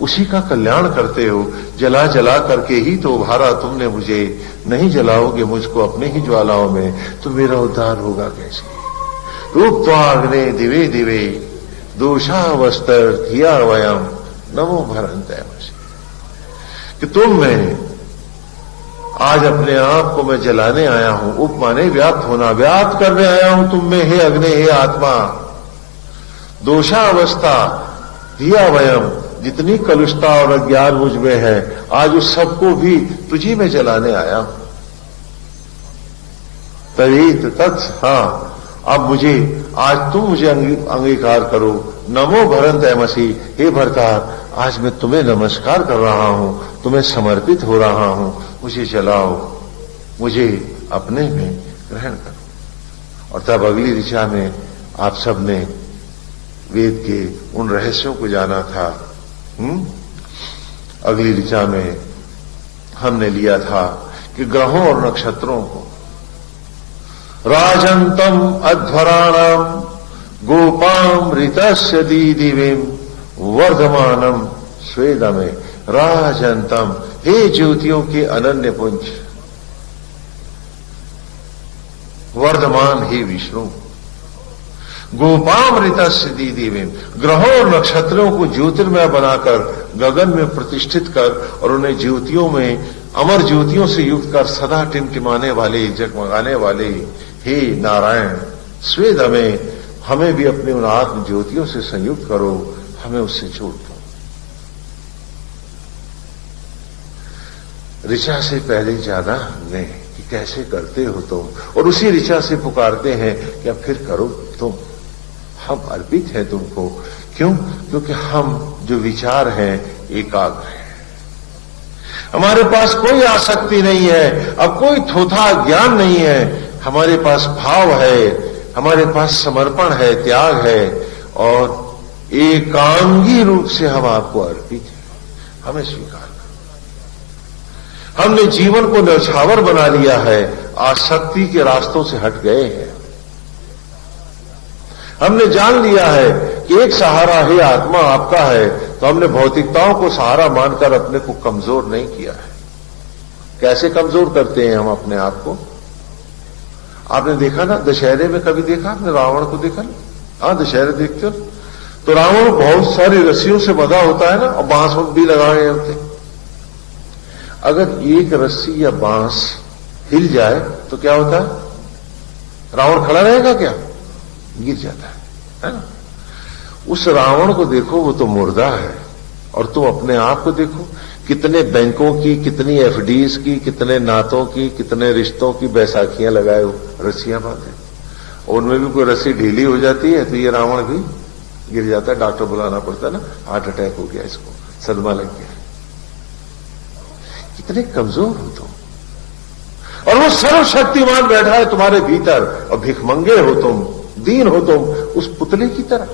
उसी का कल्याण करते हो। जला जला करके ही तो उभारा तुमने मुझे, नहीं जलाओगे मुझको अपने ही ज्वालाओं में, तो मेरा उद्धार होगा कैसे। उक्त्वाग्ने दिवे दिवे दोषावस्तर धिया वयम नमो भरंत एमसि, कि तुम में आज अपने आप को मैं जलाने आया हूं। उप माने व्याप्त होना, व्याप्त करने आया हूं तुम में, हे अग्नि, हे आत्मा। दोषावस्था धिया वयम, जितनी कलुषता और अज्ञान मुझ में है, आज उस सबको भी तुझी में जलाने आया हूं। तरीत तत्स, हाँ, अब मुझे आज तुम मुझे अंगीकार करो। नमो भरन तैमसी, हे भरतार, आज मैं तुम्हें नमस्कार कर रहा हूं, तुम्हें समर्पित हो रहा हूं, मुझे जलाओ, मुझे अपने में ग्रहण करो। और तब अगली ऋचा में आप सब ने वेद के उन रहस्यों को जाना था। अगली ऋचा में हमने लिया था कि ग्रहों और नक्षत्रों को राजंतम अध्वराणाम गोपाम ऋतस्य दीदिवीम वर्धमानम स्वेदमे। राजंतम, हे ज्योतियों के अनन्य पुंज, वर्धमान हे विष्णु, गोपाम ऋतस्य दीदिवीम, ग्रहों और नक्षत्रों को ज्योतिर्मय बनाकर गगन में प्रतिष्ठित कर और उन्हें ज्योतियों में, अमर ज्योतियों से युक्त कर सदा टिमटिमाने वाले, जगमगाने वाले हे नारायण, स्वेद हमें भी अपने उन आत्म ज्योतियों से संयुक्त करो, हमें उससे जोड़ दो। ऋचा से पहले जाना हमने कि कैसे करते हो तुम, और उसी ऋचा से पुकारते हैं कि अब फिर करो तुम। हम अर्पित हैं तुमको। क्यों? क्योंकि हम जो विचार हैं एकाग्र हैं, हमारे पास कोई आसक्ति नहीं है, अब कोई थोथा ज्ञान नहीं है, हमारे पास भाव है, हमारे पास समर्पण है, त्याग है, और एकांगी रूप से हम आपको अर्पित हैं। हमें स्वीकार करो। हमने जीवन को न्यौछावर बना लिया है, आसक्ति के रास्तों से हट गए हैं। हमने जान लिया है कि एक सहारा है आत्मा आपका है, तो हमने भौतिकताओं को सहारा मानकर अपने को कमजोर नहीं किया है। कैसे कमजोर करते हैं हम अपने आप को? आपने देखा ना, दशहरे में कभी देखा आपने रावण को देखा ना? हाँ, दशहरे देखते हो तो रावण बहुत सारी रस्सियों से बंधा होता है ना, और बांस भी लगाए होते। अगर एक रस्सी या बांस हिल जाए तो क्या होता है? रावण खड़ा रहेगा क्या? गिर जाता है ना? उस रावण को देखो, वो तो मुर्दा है, और तुम अपने आप को देखो, कितने बैंकों की, कितनी एफडीज की, कितने नातों की, कितने रिश्तों की बैसाखियां लगाए हो, रस्सियां बांधे, उनमें भी कोई रस्सी ढीली हो जाती है तो ये रावण भी गिर जाता है। डॉक्टर बुलाना पड़ता है ना, हार्ट अटैक हो गया, इसको सदमा लग गया। कितने कमजोर हो तुम, और वो सर्वशक्तिमान बैठा है तुम्हारे भीतर, और भिखमंगे हो तुम, दीन हो तुम, उस पुतले की तरह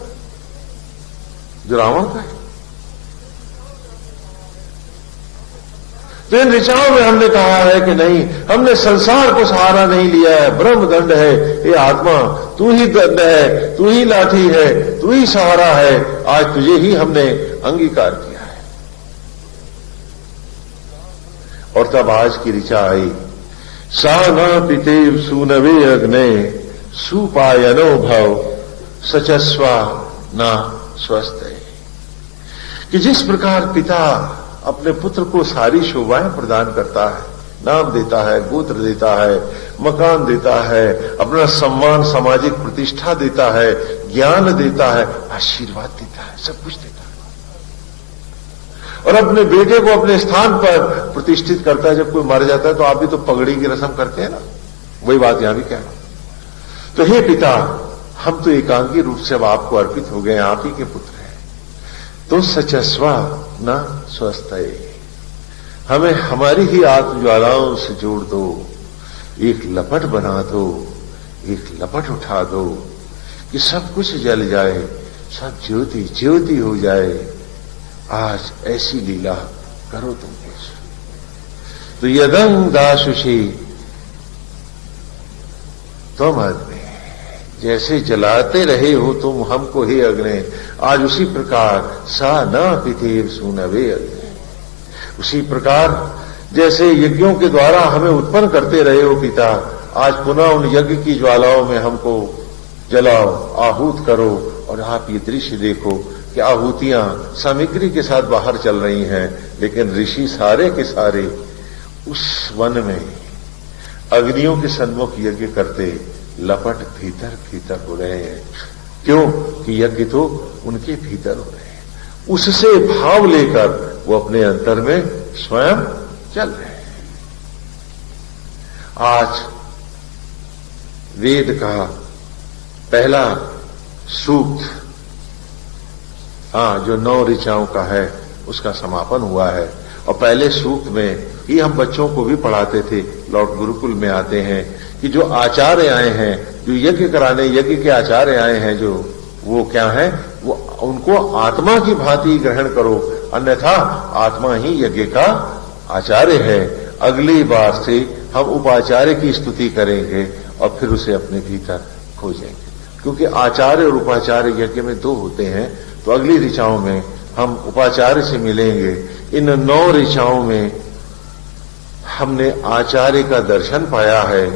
जो रावण का है। तो इन ऋचाओं में हमने कहा है कि नहीं, हमने संसार को सहारा नहीं लिया है, ब्रह्म दंड है, ये आत्मा तू ही दंड है, तू ही लाठी है, तू ही सहारा है, आज तुझे ही हमने अंगीकार किया है। और तब आज की ऋचा आई, सा न पितेव सूनवे अग्ने सुपायनो भव सचस्वा न स्वस्थ है। कि जिस प्रकार पिता अपने पुत्र को सारी शोभाएं प्रदान करता है, नाम देता है, गोत्र देता है, मकान देता है, अपना सम्मान, सामाजिक प्रतिष्ठा देता है, ज्ञान देता है, आशीर्वाद देता है, सब कुछ देता है, और अपने बेटे को अपने स्थान पर प्रतिष्ठित करता है। जब कोई मर जाता है तो आप भी तो पगड़ी की रस्म करते हैं ना, वही बात यहां भी कहना। तो हे पिता, हम तो एकांगी रूप से अब आपको अर्पित हो गए, आप ही के पुत्र हैं, तो सचस्वा न स्वस्थ है, हमें हमारी ही आत्मज्वालाओं से जोड़ दो, एक लपट बना दो, एक लपट उठा दो कि सब कुछ जल जाए, सब ज्योति ज्योति हो जाए। आज ऐसी लीला करो तुम कुछ। तो यदंग दाशुषी तुम अग्नि, जैसे जलाते रहे हो तुम हमको हे अग्नि, आज उसी प्रकार सा न पितेव सूनवे अग्नि, उसी प्रकार जैसे यज्ञों के द्वारा हमें उत्पन्न करते रहे हो पिता, आज पुनः उन यज्ञ की ज्वालाओं में हमको जलाओ, आहूत करो। और आप ये दृश्य देखो कि आहूतियां सामग्री के साथ बाहर चल रही हैं, लेकिन ऋषि सारे के सारे उस वन में अग्नियों के सन्मुख यज्ञ करते लपट भीतर भीतर हो रहे हैं। क्यों? कि यज्ञ तो उनके भीतर हो रहे हैं, उससे भाव लेकर वो अपने अंतर में स्वयं चल रहे हैं। आज वेद का पहला सूक्त जो 9 ऋचाओं का है उसका समापन हुआ है। और पहले सूक्त में ही हम बच्चों को भी पढ़ाते थे, लॉर्ड गुरुकुल में आते हैं कि जो आचार्य आए हैं, जो यज्ञ कराने यज्ञ के आचार्य आए हैं, जो वो क्या है, वो उनको आत्मा की भांति ग्रहण करो, अन्यथा आत्मा ही यज्ञ का आचार्य है। अगली बार से हम उपाचार्य की स्तुति करेंगे और फिर उसे अपने भीतर खोजेंगे, क्योंकि आचार्य और उपाचार्य यज्ञ में 2 होते हैं। तो अगली ऋचाओं में हम उपाचार्य से मिलेंगे। इन 9 ऋचाओं में हमने आचार्य का दर्शन पाया है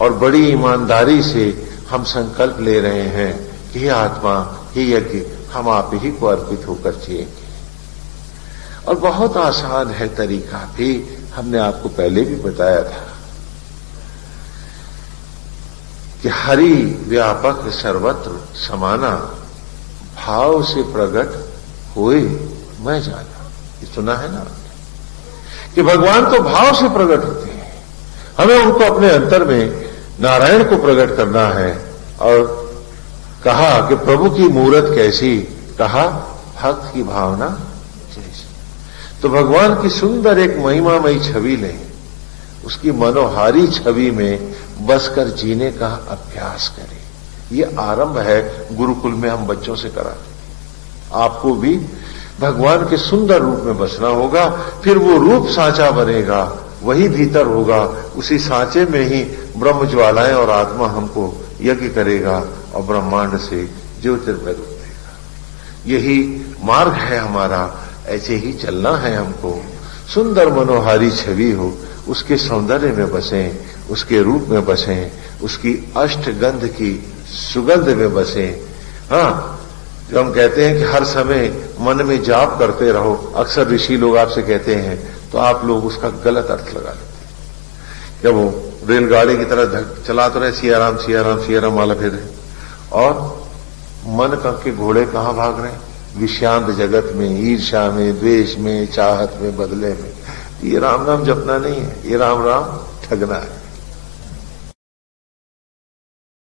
और बड़ी ईमानदारी से हम संकल्प ले रहे हैं कि हे आत्मा, हे यज्ञ, हम आप ही को अर्पित होकर जिएंगे। और बहुत आसान है तरीका भी, हमने आपको पहले भी बताया था कि हरि व्यापक सर्वत्र समाना, भाव से प्रकट होए मैं जाना। ये सुना है ना कि भगवान तो भाव से प्रकट होते हैं, हमें उनको अपने अंतर में नारायण को प्रकट करना है। और कहा कि प्रभु की मूरत कैसी, कहा भक्त की भावना जैसी। तो भगवान की सुंदर एक महिमामयी छवि लें, उसकी मनोहारी छवि में बसकर जीने का अभ्यास करें। ये आरंभ है, गुरुकुल में हम बच्चों से कराते हैं। आपको भी भगवान के सुंदर रूप में बसना होगा, फिर वो रूप सांचा बनेगा, वही भीतर होगा, उसी सांचे में ही ब्रह्म ज्वालाएं और आत्मा हमको यज्ञ करेगा और ब्रह्मांड से ज्योतिर्मय रूप देगा। यही मार्ग है हमारा, ऐसे ही चलना है हमको। सुंदर मनोहारी छवि हो, उसके सौंदर्य में बसें, उसके रूप में बसें, उसकी अष्टगंध की सुगंध में बसें। हाँ, जो हम कहते हैं कि हर समय मन में जाप करते रहो, अक्सर ऋषि लोग आपसे कहते हैं, तो आप लोग उसका गलत अर्थ लगा लेते हैं। जब वो रेलगाड़ी की तरह चला तो रहे, सिया राम सिया राम सिया राम माला फेर रहे, और मन के घोड़े कहां भाग रहे हैं? विषांत जगत में, ईर्ष्या में, द्वेष में, चाहत में, बदले में। ये राम नाम जपना नहीं है, ये राम राम ठगना है।